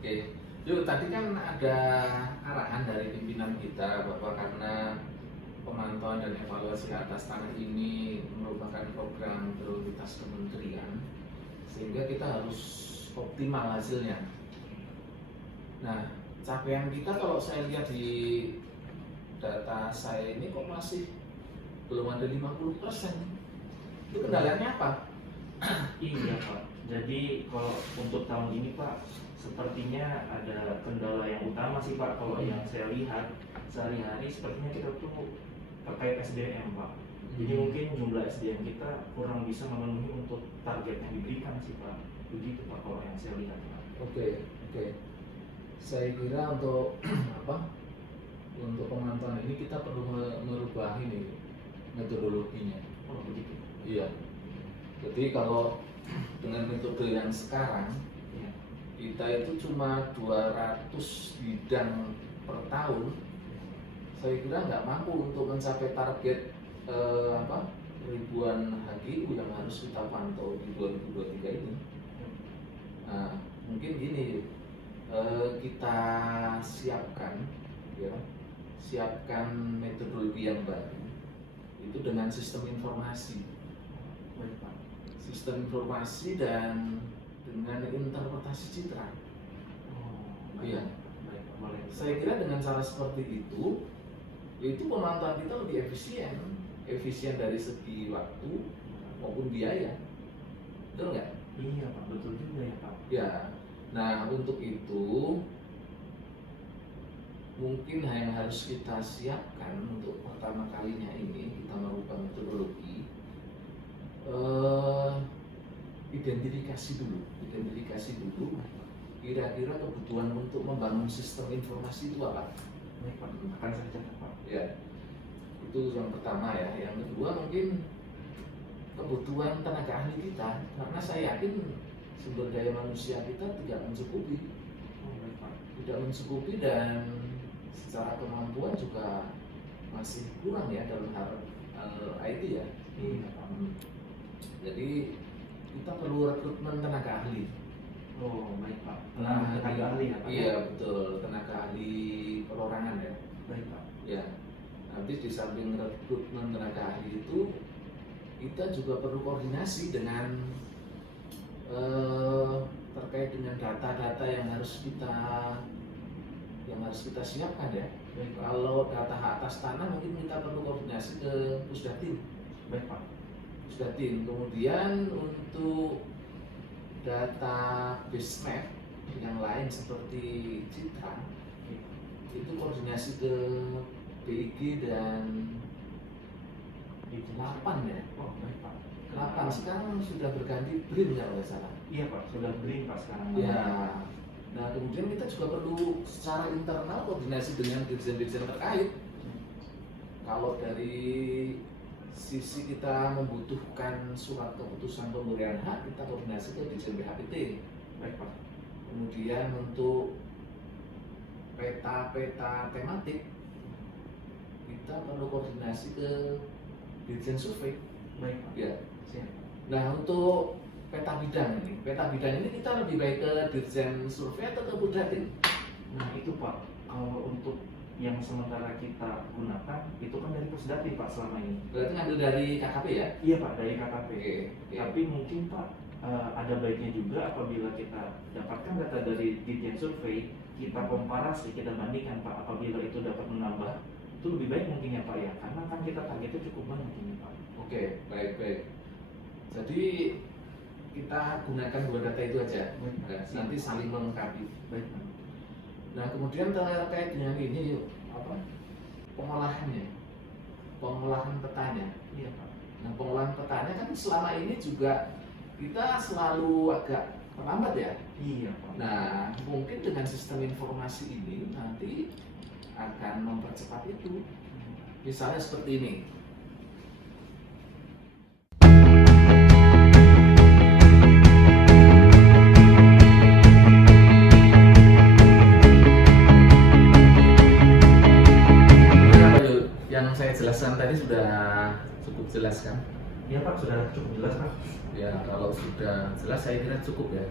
Oke, yuk tadi kan ada arahan dari pimpinan kita bahwa karena pemantauan dan evaluasi atas tanah ini merupakan program prioritas kementerian, sehingga kita harus optimal hasilnya. Nah, capaian kita kalau saya lihat di data saya ini kok masih belum ada 50%. Itu kendalanya apa? Iya Pak, jadi kalau untuk tahun ini Pak, sepertinya ada kendala yang utama sih Pak. Kalau yang saya lihat sehari-hari sepertinya kita tuh terkait SDM Pak. Jadi mungkin jumlah SDM kita kurang bisa memenuhi untuk target yang diberikan sih Pak. Begitu Pak kalau yang saya lihat Pak. Oke. Saya kira untuk apa? Untuk pemantauan ini kita perlu merubah ini metodologinya. Oh begitu. Iya. Jadi kalau dengan metode yang sekarang, Iya. kita itu cuma 200 bidang per tahun. Saya kira nggak mampu untuk mencapai target ribuan HGU yang harus kita pantau di 2023 ini. Nah, mungkin gini, kita siapkan metodologi yang baru itu dengan sistem informasi. Baik Pak. Sistem informasi dan dengan interpretasi citra. Oh Iya. Baik Pak, boleh. Saya kira dengan cara seperti itu pemantauan kita lebih efisien dari segi waktu maupun biaya. Betul nggak? Iya Pak, betul juga ya Pak. Ya. Nah, untuk itu mungkin yang harus kita siapkan untuk pertama kalinya ini kita merubah metodologi. Identifikasi dulu kira-kira kebutuhan untuk membangun sistem informasi itu apa? Baik Pak, akan saya catat Pak. Ya, itu yang pertama ya. Yang kedua mungkin kebutuhan tenaga ahli kita, karena saya yakin sumber daya manusia kita tidak mencukupi, Oh baik Pak. dan secara kemampuan juga masih kurang ya dalam hal IT ya. Iya Pak. Jadi kita perlu rekrutmen tenaga ahli. Oh baik Pak. Tenaga ahli ya Pak. Iya betul, tenaga ahli perorangan ya. Baik Pak. Ya. Nanti di samping rekrutmen tenaga ahli itu kita juga perlu koordinasi dengan terkait dengan data-data yang harus kita siapkan ya. Baik Pak. Kalau data hak atas tanah mungkin kita perlu koordinasi ke Pusdatin. Baik Pak. Kemudian untuk data base map yang lain seperti citra itu koordinasi ke BIG dan Di 8 ya. Oh baik Pak. 8 sekarang sudah berganti BRIN kalau nggak salah. Iya Pak, sudah beli Pak sekarang. Ya. Nah kemudian kita juga perlu secara internal koordinasi dengan dirjen-dirjen terkait. Kalau dari sisi kita membutuhkan surat keputusan pemberian hak, kita koordinasi ke Dirjen BHPT. Baik Pak. Kemudian untuk peta-peta tematik, kita perlu koordinasi ke Dirjen Survei. Baik Pak. Ya. Siap. Nah untuk peta bidang ini kita lebih baik ke Dirjen Survei atau ke Pusdatin? Nah itu Pak, kalau untuk yang sementara kita gunakan itu kan dari Pusdatin Pak selama ini. Berarti ngambil dari KKP ya? Iya Pak, dari KKP. Oke. Tapi mungkin Pak ada baiknya juga apabila kita dapatkan data dari Dirjen Survei, kita komparasi, kita bandingkan Pak. Apabila itu dapat menambah, itu lebih baik mungkin ya Pak ya, karena kan kita targetnya cukup banyak ini Pak. Oke, baik. Jadi kita gunakan dua data itu aja. Baik, Nah, nanti saling melengkapi. Baik Pak. Nah kemudian terkait dengan ini pengolahan petanya. Iya Pak. Nah pengolahan petanya kan selama ini juga kita selalu agak terlambat ya. Iya Pak. Nah mungkin dengan sistem informasi ini nanti akan mempercepat itu. Misalnya seperti ini. Yang saya jelaskan tadi sudah cukup jelas kan? Iya Pak, sudah cukup jelas Pak. Ya kalau sudah jelas saya kira cukup ya.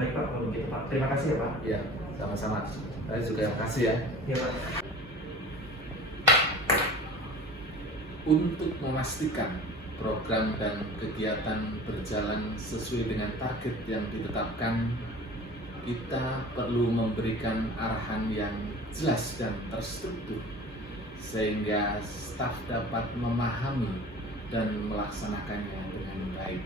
Baik Pak, kalau begitu Pak. Terima kasih ya Pak. Ya, sama-sama. Saya juga terima kasih ya. Iya Pak. Untuk memastikan program dan kegiatan berjalan sesuai dengan target yang ditetapkan, kita perlu memberikan arahan yang jelas dan terstruktur sehingga staf dapat memahami dan melaksanakannya dengan baik.